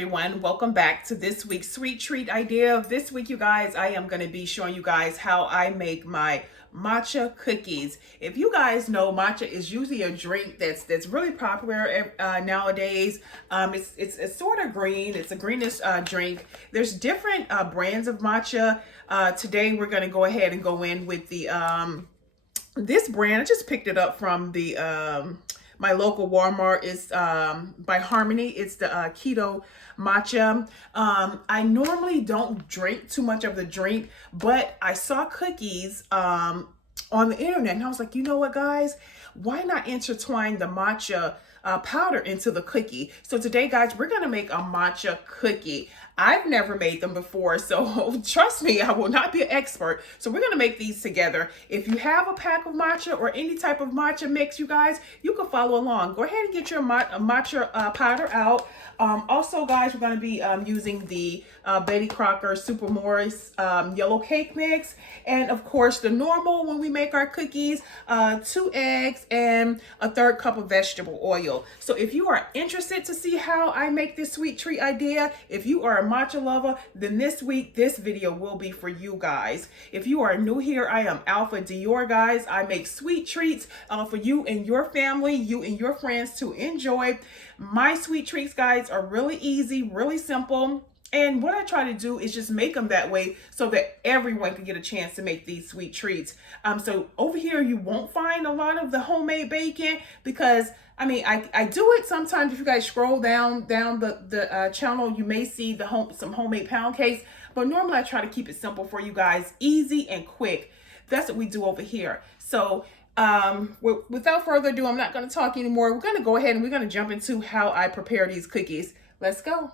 everyone, welcome back to this week's sweet treat idea. This week, you guys, I am going to be showing you guys how I make my matcha cookies. If you guys know, matcha is usually a drink that's really popular nowadays. It's sort of green. It's a greenish drink. There's different brands of matcha. Today we're going to go ahead and go in with the this brand. I just picked it up from the my local Walmart. Is by Harmony. It's the keto matcha. I normally don't drink too much of the drink, but I saw cookies on the internet and I was like, you know what, guys, why not intertwine the matcha powder into the cookie? So today, guys, we're gonna make a matcha cookie. I've never made them before, so trust me, I will not be an expert. So we're gonna make these together. If you have a pack of matcha or any type of matcha mix, you guys, you can follow along. Go ahead and get your matcha powder out. Also, guys, we're gonna be using the Betty Crocker Super Morris yellow cake mix. And of course, the normal when we make our cookies, 2 eggs and a 1/3 cup of vegetable oil. So if you are interested to see how I make this sweet treat idea, if you are a matcha lover, then this video will be for you guys. If you are new here, I am AlphaDior, guys. I make sweet treats for you and your family, you and your friends to enjoy. My sweet treats, guys, are really easy, really simple. And what I try to do is just make them that way so that everyone can get a chance to make these sweet treats. So over here, you won't find a lot of the homemade baking because, I mean, I do it sometimes. If you guys scroll down the channel, you may see some homemade pound cakes. But normally I try to keep it simple for you guys, easy and quick. That's what we do over here. So without further ado, I'm not going to talk anymore. We're going to go ahead and we're going to jump into how I prepare these cookies. Let's go.